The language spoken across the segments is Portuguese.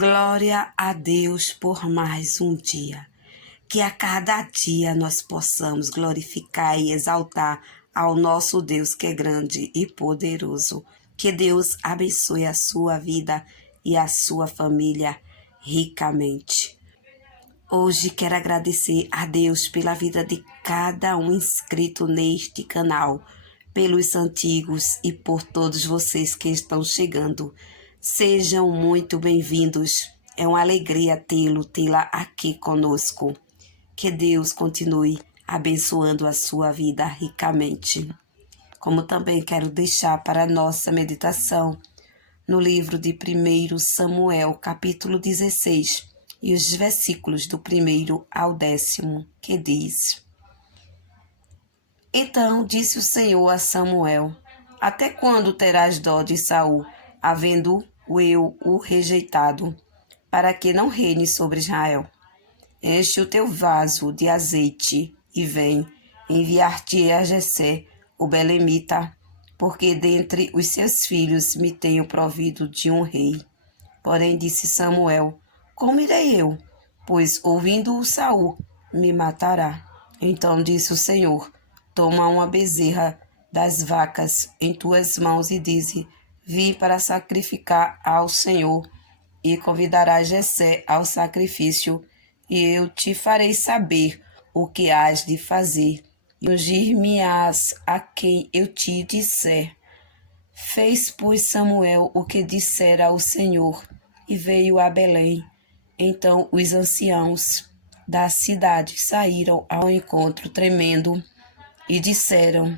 Glória a Deus por mais um dia. Que a cada dia nós possamos glorificar e exaltar ao nosso Deus que é grande e poderoso. Que Deus abençoe a sua vida e a sua família ricamente. Hoje quero agradecer a Deus pela vida de cada um inscrito neste canal, pelos antigos e por todos vocês que estão chegando. Sejam muito bem-vindos. É uma alegria tê-la aqui conosco. Que Deus continue abençoando a sua vida ricamente. Como também quero deixar para a nossa meditação no livro de 1 Samuel, capítulo 16, e os versículos do 1º ao 10º, que diz: Então disse o Senhor a Samuel: Até quando terás dó de Saul, havendo eu o rejeitado, para que não reine sobre Israel? Enche o teu vaso de azeite e vem, enviar-te a Jessé, o belemita, porque dentre os seus filhos me tenho provido de um rei. Porém disse Samuel: Como irei eu? Pois ouvindo-o Saul, me matará. Então disse o Senhor: Toma uma bezerra das vacas em tuas mãos e dize: Vim para sacrificar ao Senhor, e convidarás Jessé ao sacrifício, e eu te farei saber o que hás de fazer, e ungir-me-ás a quem eu te disser. Fez, pois, Samuel o que dissera ao Senhor, e veio a Belém. Então os anciãos da cidade saíram ao encontro tremendo, e disseram: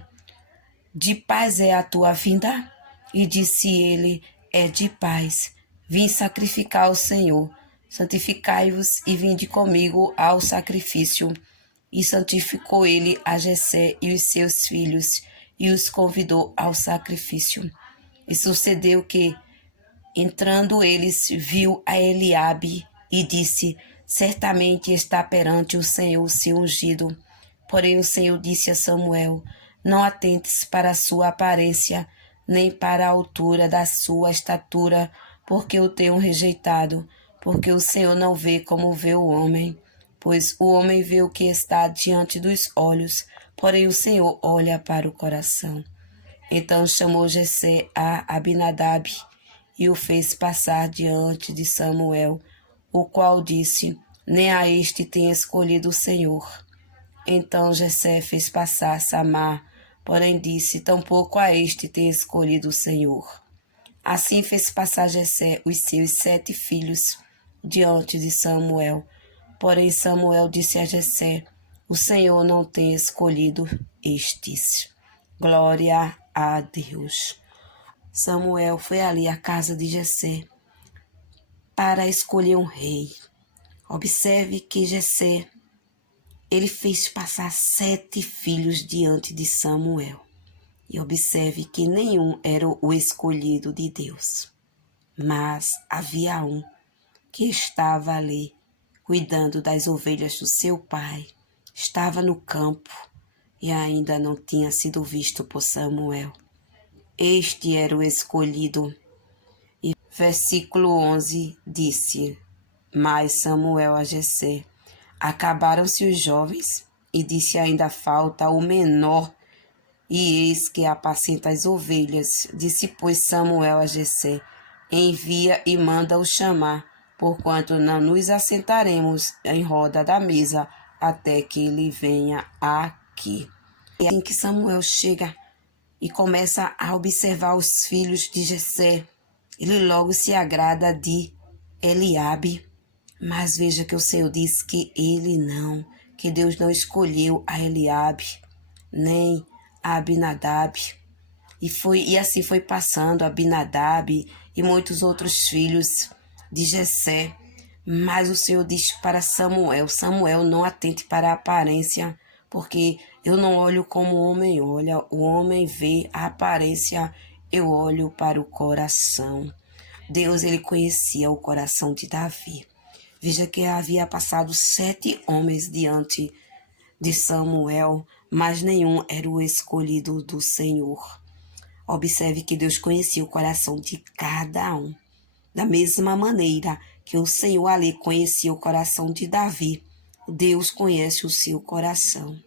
De paz é a tua vinda? E disse ele: É de paz. Vim sacrificar ao Senhor. Santificai-vos e vinde comigo ao sacrifício. E santificou ele a Jessé e os seus filhos, e os convidou ao sacrifício. E sucedeu que, entrando eles, viu a Eliabe e disse: Certamente está perante o Senhor o seu ungido. Porém o Senhor disse a Samuel: Não atentes para a sua aparência, nem para a altura da sua estatura, porque o tenho rejeitado, porque o Senhor não vê como vê o homem. Pois o homem vê o que está diante dos olhos, porém o Senhor olha para o coração. Então chamou Jessé a Abinadab e o fez passar diante de Samuel, o qual disse: Nem a este tem escolhido o Senhor. Então Jessé fez passar Samar, porém disse: Tampouco a este tem escolhido o Senhor. Assim fez passar Jessé os seus 7 filhos diante de Samuel. Porém Samuel disse a Jessé: O Senhor não tem escolhido estes. Glória a Deus. Samuel foi ali à casa de Jessé para escolher um rei. Observe que Jessé, ele fez passar 7 filhos diante de Samuel. E observe que nenhum era o escolhido de Deus. Mas havia um que estava ali, cuidando das ovelhas do seu pai. Estava no campo e ainda não tinha sido visto por Samuel. Este era o escolhido. E versículo 11 disse: Mas Samuel a Jessé: Acabaram-se os jovens, e disse: Ainda falta o menor, e eis que apacenta as ovelhas. Disse, pois, Samuel a Jessé: Envia e manda-o chamar, porquanto não nos assentaremos em roda da mesa até que ele venha aqui. É assim que Samuel chega e começa a observar os filhos de Jessé. Ele logo se agrada de Eliabe, mas veja que o Senhor diz que ele não, que Deus não escolheu a Eliabe, nem a Abinadab. E assim foi passando Abinadab e muitos outros filhos de Jessé. Mas o Senhor disse para Samuel: Samuel, não atente para a aparência, porque eu não olho como o homem olha. O homem vê a aparência, eu olho para o coração. Deus, ele conhecia o coração de Davi. Veja que havia passado 7 homens diante de Samuel, mas nenhum era o escolhido do Senhor. Observe que Deus conhecia o coração de cada um. Da mesma maneira que o Senhor ali conhecia o coração de Davi. Deus conhece o seu coração.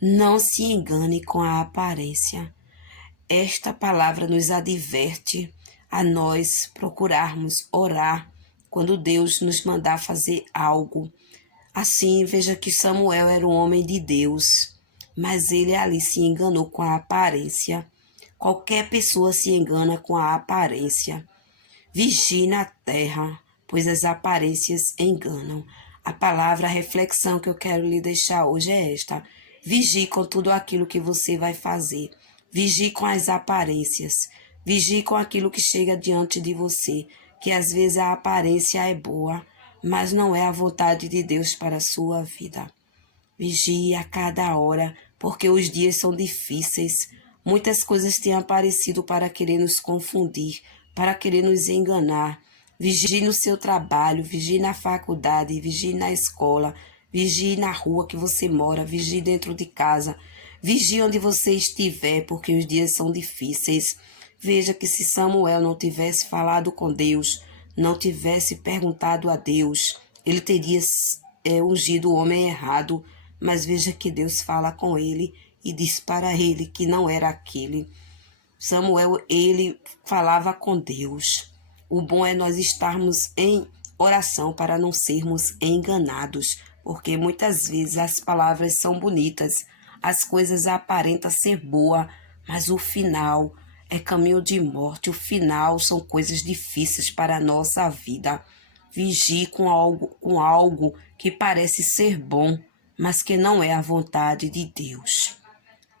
Não se engane com a aparência. Esta palavra nos adverte a nós procurarmos orar quando Deus nos mandar fazer algo. Assim, veja que Samuel era um homem de Deus, mas ele ali se enganou com a aparência. Qualquer pessoa se engana com a aparência. Vigie na terra, pois as aparências enganam. A palavra, a reflexão que eu quero lhe deixar hoje é esta. Vigie com tudo aquilo que você vai fazer. Vigie com as aparências. Vigie com aquilo que chega diante de você, que às vezes a aparência é boa, mas não é a vontade de Deus para a sua vida. Vigie a cada hora, porque os dias são difíceis. Muitas coisas têm aparecido para querer nos confundir, para querer nos enganar. Vigie no seu trabalho, vigie na faculdade, vigie na escola, vigie na rua que você mora, vigie dentro de casa, vigie onde você estiver, porque os dias são difíceis. Veja que se Samuel não tivesse falado com Deus, não tivesse perguntado a Deus, ele teria ungido o homem errado, mas veja que Deus fala com ele e diz para ele que não era aquele. Samuel, ele falava com Deus. O bom é nós estarmos em oração para não sermos enganados, porque muitas vezes as palavras são bonitas, as coisas aparentam ser boas, mas o final é caminho de morte, o final são coisas difíceis para a nossa vida. Vigie com algo que parece ser bom, mas que não é a vontade de Deus.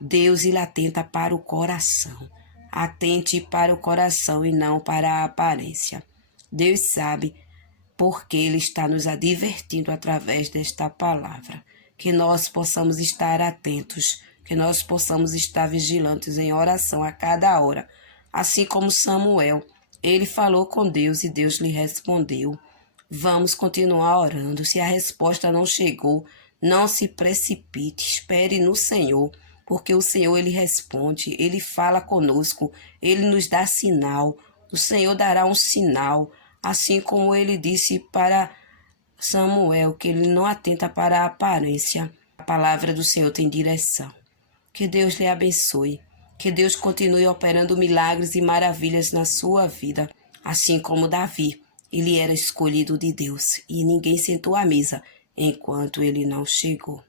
Deus, ele atenta para o coração. Atente para o coração e não para a aparência. Deus sabe porque ele está nos advertindo através desta palavra. Que nós possamos estar atentos, que nós possamos estar vigilantes em oração a cada hora. Assim como Samuel, ele falou com Deus e Deus lhe respondeu. Vamos continuar orando. Se a resposta não chegou, não se precipite, espere no Senhor, porque o Senhor, ele responde, ele fala conosco, ele nos dá sinal. O Senhor dará um sinal, assim como ele disse para Samuel, que ele não atenta para a aparência. A palavra do Senhor tem direção. Que Deus lhe abençoe. Que Deus continue operando milagres e maravilhas na sua vida, assim como Davi. Ele era escolhido de Deus e ninguém sentou à mesa enquanto ele não chegou.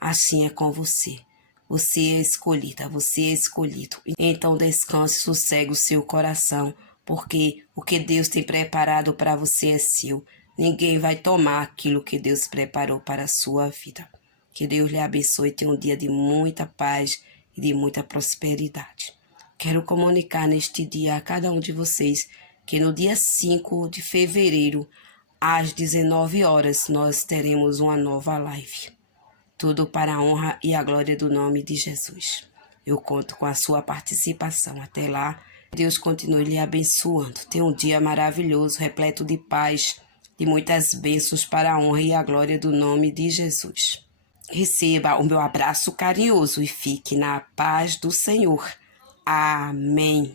Assim é com você. Você é escolhida, você é escolhido. Então descanse, sossegue o seu coração, porque o que Deus tem preparado para você é seu. Ninguém vai tomar aquilo que Deus preparou para a sua vida. Que Deus lhe abençoe e tenha um dia de muita paz e de muita prosperidade. Quero comunicar neste dia a cada um de vocês que no dia 5 de fevereiro, às 19 horas, nós teremos uma nova live. Tudo para a honra e a glória do nome de Jesus. Eu conto com a sua participação. Até lá, Deus continue lhe abençoando. Tenha um dia maravilhoso, repleto de paz, de muitas bênçãos para a honra e a glória do nome de Jesus. Receba o meu abraço carinhoso e fique na paz do Senhor. Amém.